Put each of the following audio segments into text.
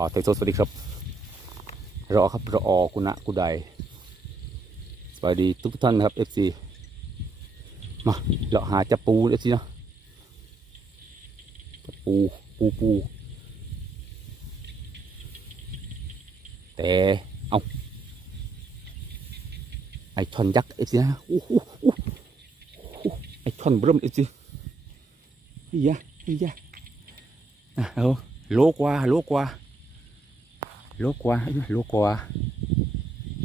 บ่าวไทยสดสวัสดีครับรอครับรออกุณะกุใดสวัสดีทุกท่านนะครับ FC มาเราหาจับปูเอฟซีนะจับปูปูปูแต่เอาไอช่อนยักษ์เอฟซีนะโอ้โหโอ้โหไอช่อนเบิ่มเอฟซีนี่ยะนี่ยะอะเอาโลกว่าโลกว่า ลกกว่าเอ้ยโลกว่า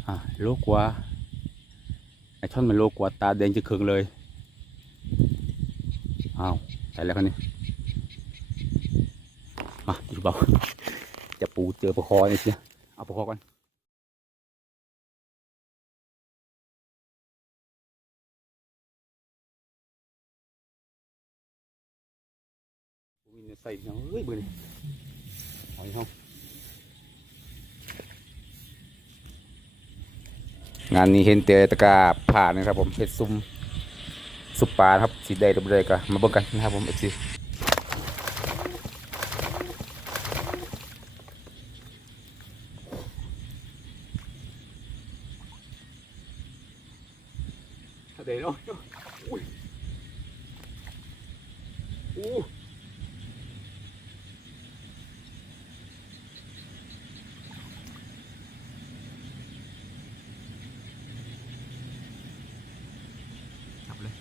อะโลกกว่าไอช่อนมันโลกกว่าตาแดงจะเคืองเลยอ้าวใช่แล้วครับนี่มาดูเบาจะปูเจอปลาคอนี่สิเอาปลาคอก่อนใส่เฮ้ยเบื่อนี่หอยเขา งานนี้เห็นแต่ตะกาผ่านนะครับผมเห็ดซุ่มซุปปลาครับสีแดงเลยก็มาเบิ่งกันนะครับผมเอฟซีเดี๋ยวอุ้ยอู้จับเลยะ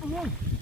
เอ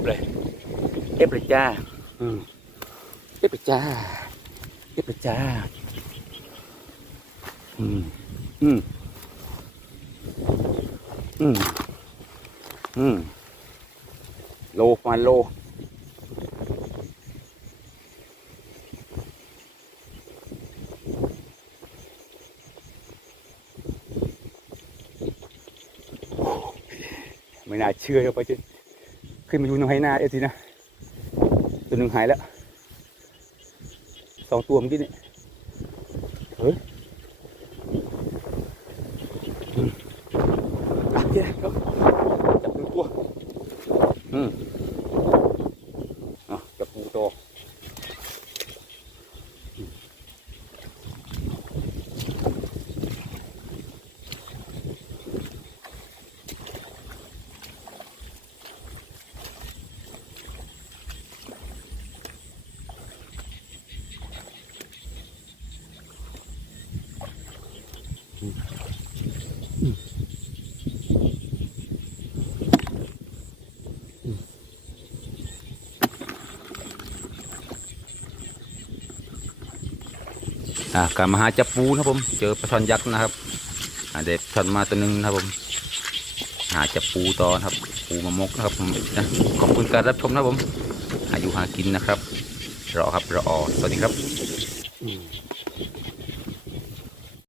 ฟเลยเอฟเลยจ้าอืมเอฟเลยจ้า เอฟเลยจ้า อืม อืม อืม อืม โลประมาณโล ไม่น่าเชื่อเลยไปจนขึ้นมาอยู่ในไหนาเอฟซีนะ ตัวหนึ่งหายแล้วสองตัวเมื่อกี้นี่เฮ้ยอะแย่จับหนึ่งตัว อืมอะจับปูโตอ อะกลับมาหาจับปูนะครับผม เจอปลาช่อนยักษ์นะครับเด็ดช่อนมาตัวหนึ่งนะครับผม หาจับปูต่อนะครับ ปูมามกนะครับผมนะขอบคุณการรับชมนะครับผมอายุหากินนะครับรอครับรอสวัสดีครับอื